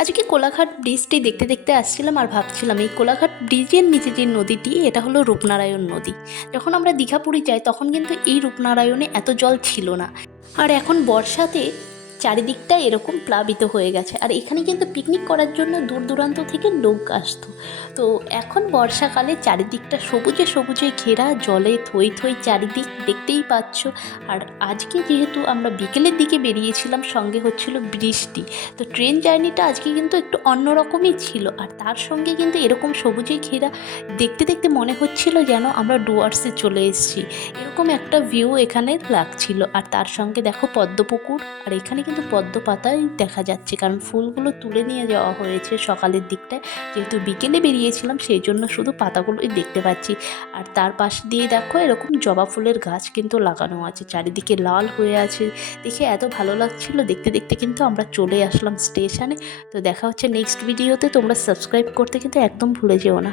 আজকে কোলাঘাট ব্রিজটি দেখতে দেখতে আসছিলাম আর ভাবছিলাম, এই কোলাঘাট ব্রিজের নিচে যে নদীটি, এটা হলো রূপনারায়ণ নদী। যখন আমরা দীঘা পুরী যাই, তখন কিন্তু এই রূপনারায়ণে এত জল ছিল না। আর এখন বর্ষাতে চারিদিকটা এরকম প্লাবিত হয়ে গেছে। আর এখানে কিন্তু পিকনিক করার জন্য দূর দূরান্ত থেকে লোক আসতো। তো এখন বর্ষাকালে চারিদিকটা সবুজে সবুজে ঘেরা, জলে থই থই চারিদিক দেখতেই পাচ্ছ। আর আজকে যেহেতু আমরা বিকেলের দিকে বেরিয়েছিলাম, সঙ্গে হচ্ছিল বৃষ্টি। তো ট্রেন জার্নিটা আজকে কিন্তু একটু অন্যরকমই ছিল। আর তার সঙ্গে কিন্তু এরকম সবুজে ঘেরা দেখতে দেখতে মনে হচ্ছিল যেন আমরা ডুয়ার্সে চলে এসেছি। এরকম একটা ভিউ এখানে লাগছিল। আর তার সঙ্গে দেখো পদ্মপুকুর। আর এখানে কিন্তু পদ্ম পাতাই দেখা যাচ্ছে। কারণ ফুলগুলো তুলে নিয়ে যাওয়া হয়েছে সকালের দিকটায়। যেহেতু বিকেলে বেরিয়েছিলাম, সেই জন্য শুধু পাতাগুলোই দেখতে পাচ্ছি। আর তার পাশ দিয়ে দেখো, এরকম জবা ফুলের গাছ কিন্তু লাগানো আছে। চারিদিকে লাল হয়ে আছে। দেখে এত ভালো লাগছিল। দেখতে দেখতে কিন্তু আমরা চলে আসলাম স্টেশনে। তো দেখা হচ্ছে নেক্সট ভিডিওতে। তোমরা সাবস্ক্রাইব করতে কিন্তু একদম ভুলে যেও না।